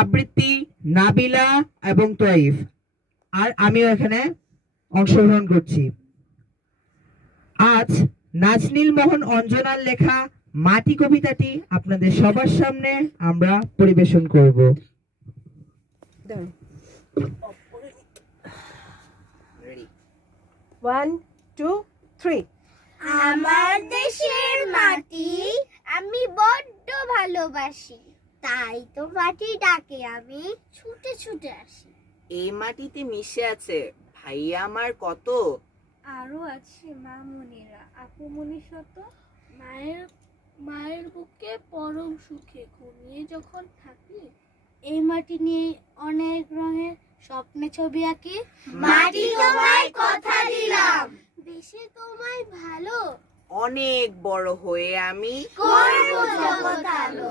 আবৃত্তি নাবিলা এবং তয়িফ, আর আমিও এখানে অংশগ্রহণ করছি। আজ নাজনীল মোহন অঞ্জনার লেখা মাটি কবিতাটি আপনাদের সবার সামনে আমরা পরিবেশন করব। আমার দেশের মাটি আমি বড্ড ভালোবাসি, তাই তো মাটি ডাকে আমি ছুটে ছুটে আসি। এই মাটিতে মিশে আছে ভাইয়া আমার কত, আরো আছে মামুনিরা আপুমনি শত। মায়ের বুকে পরম সুখে ঘুমিয়ে যখন থাকি, এই মাটি নিয়ে অনেক রঙের স্বপ্নে ছবি আঁকি। মাটি তোমায় কথা দিলাম, বেশি তোমায় ভালো, অনেক বড় হয়ে আমি করব জগৎ আলো।